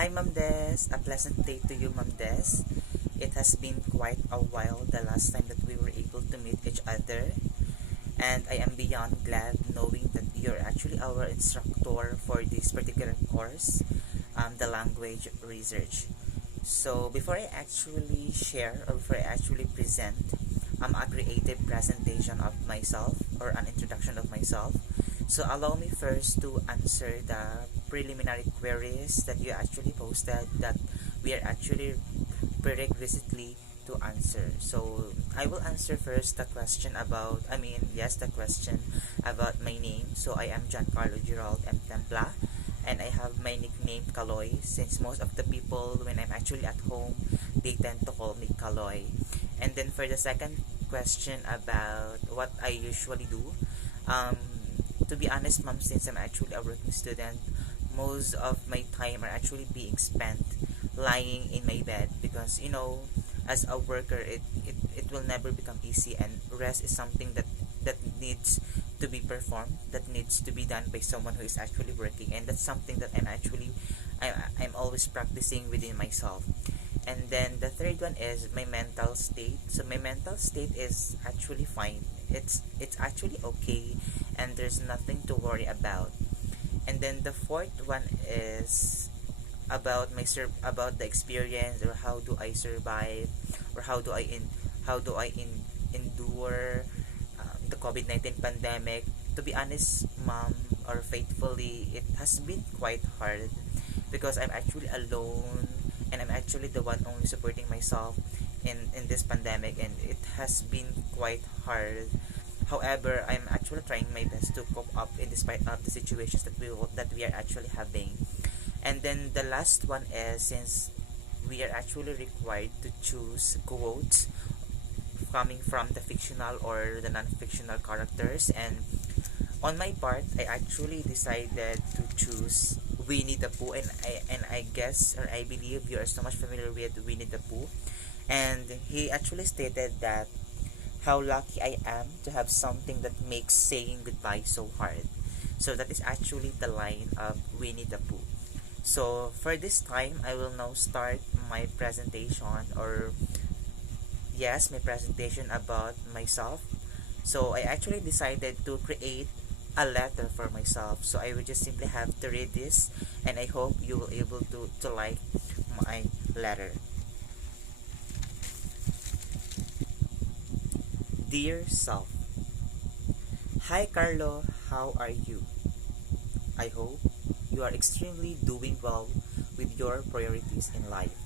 Hi, Ma'am Des. A pleasant day to you, Ma'am Des. It has been quite a while the last time that we were able to meet each other, and I am beyond glad knowing that you're actually our instructor for this particular course, the language research. So, before I actually share or before I actually present a creative presentation of myself or an introduction of myself, so allow me first to answer the preliminary queries that you actually posted that we are actually prerequisitely to answer. So I will answer first the question about, the question about my name. So I am Giancarlo Gerald M. Templa, and I have my nickname Kaloy since most of the people when I'm actually at home, they tend to call me Kaloy. And then for the second question about what I usually do, um, to be honest, ma'am, since I'm actually a working student, most of my time are actually being spent lying in my bed because as a worker, it will never become easy, and rest is something that needs to be performed, that needs to be done by someone who is actually working, and that's something that I'm always practicing within myself. And then the third one is my mental state. So my mental state is actually fine. It's actually okay, and there's nothing to worry about. And then the fourth one is about about the experience, or how do I survive, or how do endure the COVID-19 pandemic. To be honest, mom, or faithfully, it has been quite hard because I'm actually alone, and I'm actually the one only supporting myself in this pandemic, and it has been quite hard. However, I'm actually trying my best to cope up in despite of the situations that we are actually having. And then the last one is, since we are actually required to choose quotes coming from the fictional or the non-fictional characters, and on my part, I actually decided to choose Winnie the Pooh, and I guess, or I believe you are so much familiar with Winnie the Pooh, and he actually stated that how lucky I am to have something that makes saying goodbye so hard. So that is actually the line of Winnie the Pooh. So for this time, I will now start my presentation, or yes, my presentation about myself. So I actually decided to create a letter for myself. So I will just simply have to read this, and I hope you will able to like my letter. Dear self. Hi Carlo, how are you? I hope you are extremely doing well with your priorities in life.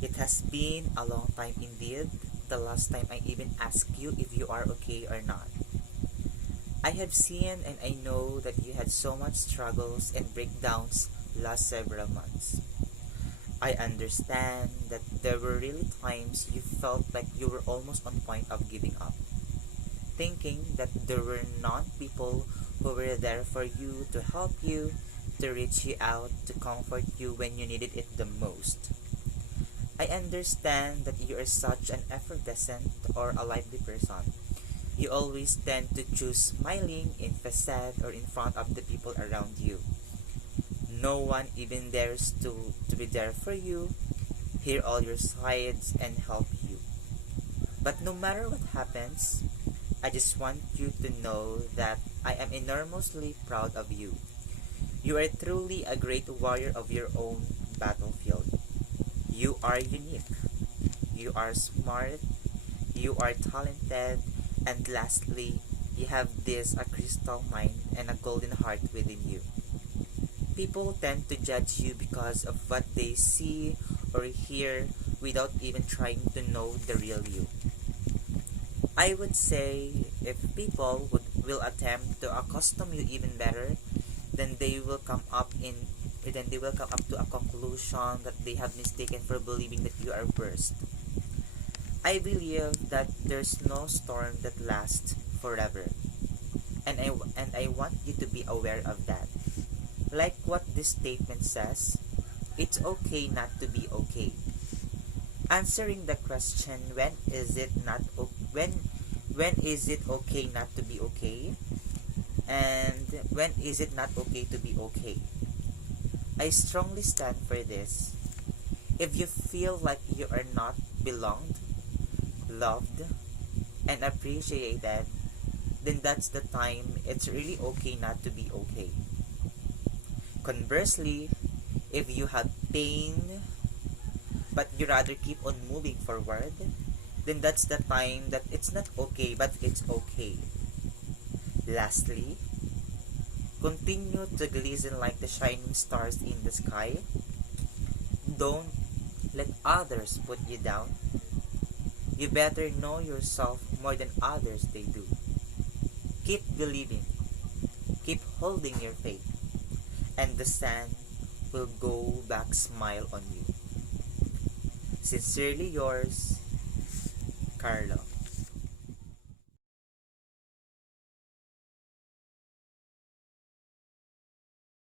It has been a long time indeed, the last time I even asked you if you are okay or not. I have seen and I know that you had so much struggles and breakdowns last several months. I understand that there were really times you felt like you were almost on point of giving up, thinking that there were not people who were there for you to help you, to reach you out, to comfort you when you needed it the most. I understand that you are such an effervescent or a lively person. You always tend to choose smiling in facade or in front of the people around you. No one even dares to be there for you, hear all your sides, and help you. But no matter what happens, I just want you to know that I am enormously proud of you. You are truly a great warrior of your own battlefield. You are unique. You are smart. You are talented. And lastly, you have this a crystal mind and a golden heart within you. People tend to judge you because of what they see or hear without even trying to know the real you. I would say if people will attempt to accustom you even better, then they will come up in then they will come up to a conclusion that they have mistaken for believing that you are worst. I believe that there's no storm that lasts forever, and I want you to be aware of that. Like what this statement says, it's okay not to be okay. Answering the question, when is it okay not to be okay, and when is it not okay to be okay? I strongly stand for this. If you feel like you are not belonged, loved, and appreciated, then that's the time it's really okay not to be okay. Conversely, if you have pain but you rather keep on moving forward, then that's the time that it's not okay but it's okay. Lastly, continue to glisten like the shining stars in the sky. Don't let others put you down. You better know yourself more than others they do. Keep believing, keep holding your faith, and the sun will go back smile on you. Sincerely yours, Carlo.